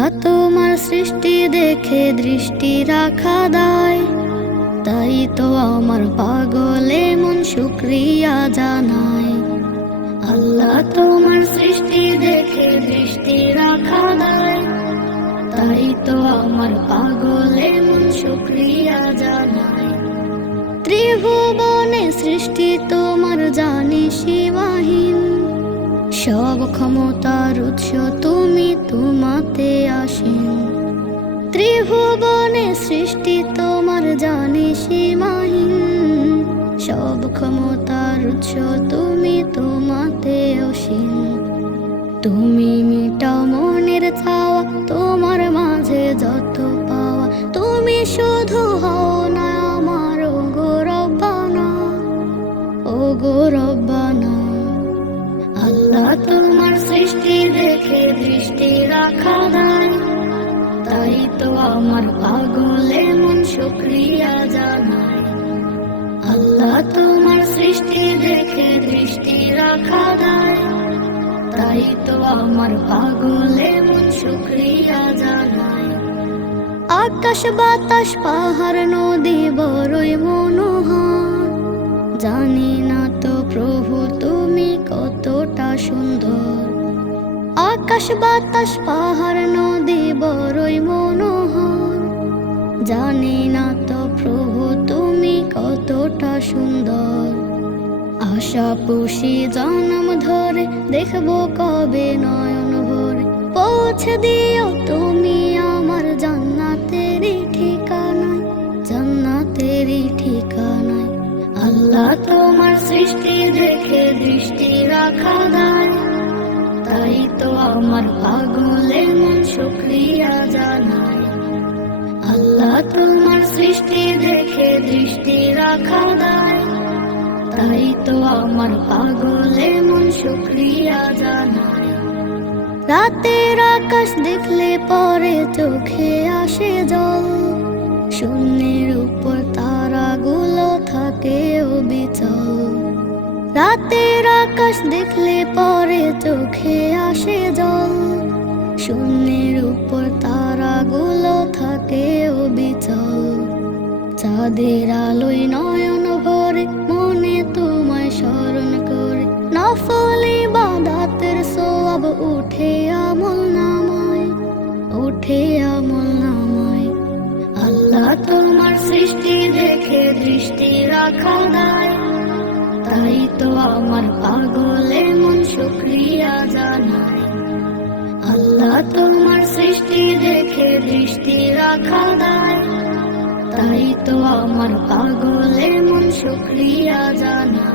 আল্লাহ তোমার সৃষ্টি দেখে দৃষ্টি রাখা দায়, তাই তো আমার পাগলে মন শুকরিয়া জানায়। আল্লাহ তোমার সৃষ্টি দেখে দৃষ্টি রাখা দায়, তাই তো আমার পাগলে মন শুকরিয়া জানায়। ত্রিভুবনে সৃষ্টি তোমার জানি সীমাহীন, সব ক্ষমতার উৎস তুমি, তোমাতে আসীন। ত্রিভুবনে সৃষ্টি তোমার জানি সীমাহীন, সব ক্ষমতার উৎস তুমি, তোমাতে অসীম। তুমি মিটাও মনের চাওয়া, তোমার মাঝে যত পাওয়া, তুমি শুধু হও না আমার ওগো রব্বানা, ওগো রব্বানা। আল্লাহ তোমার সৃষ্টি দেখে দৃষ্টি রাখা দায়, তাই তো আমার পাগলে মন শুকরিয়া জানায়। আল্লাহ তোমার সৃষ্টি দেখে দৃষ্টি রাখা দায়, তাই তো আমার পাগলে মন শুকরিয়া জানায়। আকাশ বাতাস পাহাড় নদী বড়ই মনোহর, জানি না তো প্রভু তুমি কতটা সুন্দর। আকাশ বাতাস পাহাড় নদী বড়ই মনোহর, জানি না তো প্রভু তুমি কতটা সুন্দর। আশা পুষি জন্ম ধরে দেখবো কবে নয়ন ভরে, পৌঁছে দিও তুমি আমার জান্নাতেরই ঠিকানায়, জান্নাতেরই ঠিকানায়। আল্লাহ তোমার সৃষ্টি দেখে দৃষ্টি রাখা দায়, তাই তো আমার পাগলে মন শুকরিয়া জানায়। আল্লাহ তোমার সৃষ্টি দেখে দৃষ্টি রাখা দায়, তাই তো আমার পাগলে মন শুকরিয়া জানায়। রাতের আকাশ দেখলে পরে চোখে আসে জল, শূন্যের উপর তারাগুলো থাকে অবিচল। রাতের আকাশ দেখলে পরে চোখে আসে জল, শূন্যের উপর তারাগুলো থাকে অবিচল। চাঁদের আলোয় নয়ন ভরে মনে তোমায় স্মরণ করে, নফল ইবাদতের সওয়াব উঠে আমল নামায়, উঠে আমল নামায়। আল্লাহ তোমার সৃষ্টি দেখে দৃষ্টি রাখা দায়, তাই তো আমার পাগলে মন শুকরিয়া জানায়। আল্লাহ তোমার সৃষ্টি দেখে দৃষ্টি রাখা দায়, তাই তো আমার পাগলে মন শুকরিয়া জানায়।